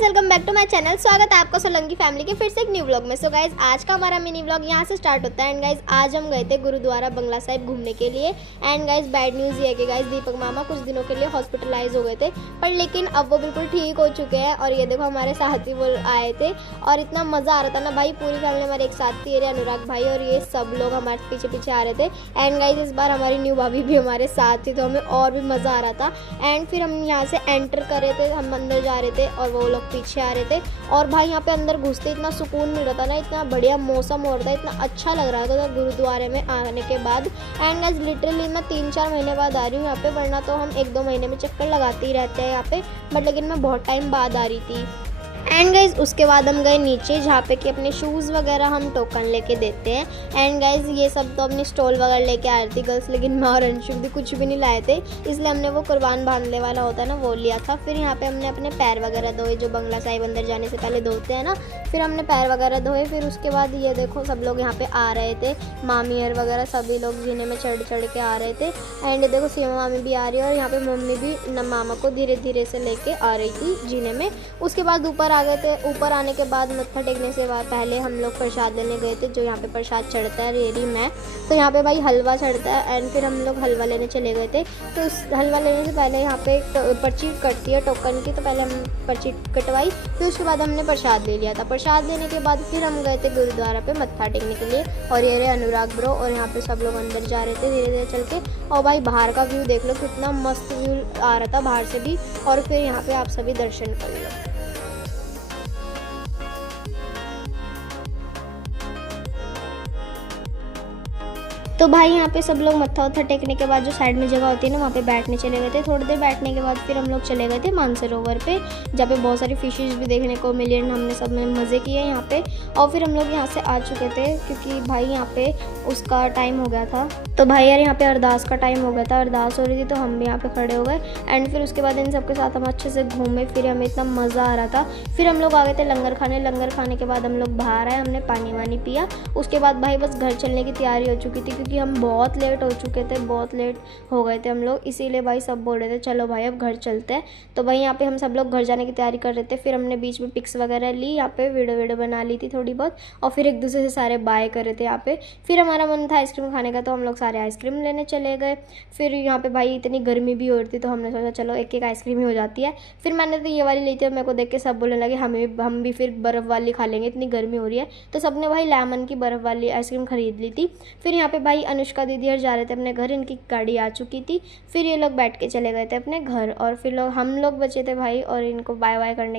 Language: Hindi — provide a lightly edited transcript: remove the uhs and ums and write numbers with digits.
Guys welcome back to my channel. स्वागत है आपका सोलंकी फैमिली के फिर से एक न्यू व्लॉग में। सो गाइज आज का हमारा मिनी व्लॉग यहाँ से स्टार्ट होता है। एंड गाइज आज हम गए थे गुरुद्वारा बंगला साहिब घूमने के लिए। एंड गाइज बैड न्यूज़ ये है कि गाइज दीपक मामा कुछ दिनों के लिए हॉस्पिटलाइज हो गए थे, पर लेकिन अब वो बिल्कुल ठीक हो चुके हैं। और ये देखो हमारे साथ ही वो आए थे और इतना मज़ा आ रहा था ना भाई। पूरी फैमिली हमारे एक साथ थी, अनुराग भाई और ये सब लोग हमारे पीछे पीछे आ रहे थे। एंड गाइज इस बार हमारी न्यू भाभी भी हमारे साथ थी, तो हमें और भी मज़ा आ रहा था। एंड फिर हम यहाँ से एंटर कर रहे थे, हम अंदर जा रहे थे और वो लोग पीछे आ रहे थे। और भाई यहाँ पे अंदर घुसते इतना सुकून मिल रहा था ना, इतना बढ़िया मौसम हो रहा था, इतना अच्छा लग रहा था गुरुद्वारे में आने के बाद। एंड गाइस लिटरली मैं 3-4 महीने बाद आ रही हूँ यहाँ पे, वरना तो हम 1-2 महीने में चक्कर लगाते ही रहते हैं यहाँ पे, बट लेकिन मैं बहुत टाइम बाद आ रही थी। एंड गाइज उसके बाद हम गए नीचे, जहाँ पे कि अपने शूज़ वगैरह हम टोकन लेके देते हैं। एंड गाइज ये सब तो अपनी स्टॉल वगैरह लेके आ रही थी गर्ल्स, लेकिन मैं और अंशु भी कुछ भी नहीं लाए थे, इसलिए हमने वो कुर्बान बांधने वाला होता है ना, वो लिया था। फिर यहाँ पे हमने अपने पैर वगैरह धोए, जो बंगला साहिब अंदर जाने से पहले धोते हैं ना, फिर हमने पैर वगैरह धोए। फिर उसके बाद ये देखो सब लोग यहाँ पे आ रहे थे, मामी और वगैरह सभी लोग जीने में चढ़ के आ रहे थे। एंड देखो सीमा मामी भी आ रही है और यहाँ पे मम्मी भी मामा को धीरे धीरे से लेके आ रही थी जीने में। उसके बाद ऊपर आ गए थे। ऊपर आने के बाद मत्था टेकने से पहले हम लोग प्रसाद लेने गए थे, जो यहाँ पे प्रसाद चढ़ता है रेडी में, तो यहाँ पे भाई हलवा चढ़ता है। एंड फिर हम लोग हलवा लेने चले गए थे। तो उस हलवा लेने से पहले यहाँ पे पर्ची कटती है टोकन की, तो पहले हम पर्ची कटवाई, फिर उसके बाद हमने प्रसाद ले लिया था। प्रसाद लेने के बाद फिर हम गए थे गुरुद्वारा पे मत्था टेकने के लिए। और ये रहे अनुराग ब्रो, और यहाँ पे सब लोग अंदर जा रहे थे धीरे धीरे चल के। और भाई बाहर का व्यू देख लो, कितना मस्त व्यू आ रहा था बाहर से भी। और फिर यहाँ पे आप सभी दर्शन कर लो। तो भाई यहाँ पे सब लोग मत्था वत्था टेकने के बाद जो साइड में जगह होती है ना, वहाँ पे बैठने चले गए थे। थोड़ी देर बैठने के बाद फिर हम लोग चले गए थे मानसरोवर पे, जहाँ पे बहुत सारी फिशेज भी देखने को मिली। हमने सब में मज़े किए यहाँ पे। और फिर हम लोग यहाँ से आ चुके थे, क्योंकि भाई यहाँ पे उसका टाइम हो गया था। तो भाई यार यहाँ पे अरदास का टाइम हो गया था, अरदास हो रही थी, तो हम भी यहाँ पे खड़े हो गए। एंड फिर उसके बाद इन सबके साथ हम अच्छे से घूमे फिर, हमें इतना मज़ा आ रहा था। फिर हम लोग आ गए थे लंगर खाने। लंगर खाने के बाद हम लोग बाहर आए, हमने पानी वानी पिया। उसके बाद भाई बस घर चलने की तैयारी हो चुकी थी, क्योंकि हम बहुत लेट हो चुके थे, बहुत लेट हो गए थे हम लोग, इसीलिए भाई सब बोल रहे थे चलो भाई अब घर चलते हैं। तो भाई यहाँ पे हम सब लोग घर जाने की तैयारी कर रहे थे। फिर हमने बीच में पिक्स वगैरह ली, यहाँ पे वीडियो बना ली थी थोड़ी बहुत, और फिर एक दूसरे से सारे बाय कर रहे थे यहाँ पे। फिर हमारा मन था आइसक्रीम खाने का, तो हम लोग सारे आइसक्रीम लेने चले गए। फिर यहाँ पे भाई इतनी गर्मी भी हो रही थी, तो हमने सोचा चलो एक एक आइसक्रीम ही हो जाती है। फिर मैंने तो ये वाली ली थी, और मेरे को देख के सब बोलने लगे हम भी फिर बर्फ़ वाली खा लेंगे, इतनी गर्मी हो रही है। तो सबने भाई लेमन की बर्फ़ वाली आइसक्रीम खरीद ली थी। फिर यहाँ पे भाई अनुष्का दीदी और जा रहे थे अपने घर, इनकी गाड़ी आ चुकी थी। फिर ये लोग बैठ के चले गए थे अपने घर, और फिर हम लोग बचे थे भाई और इनको बाय बाय करने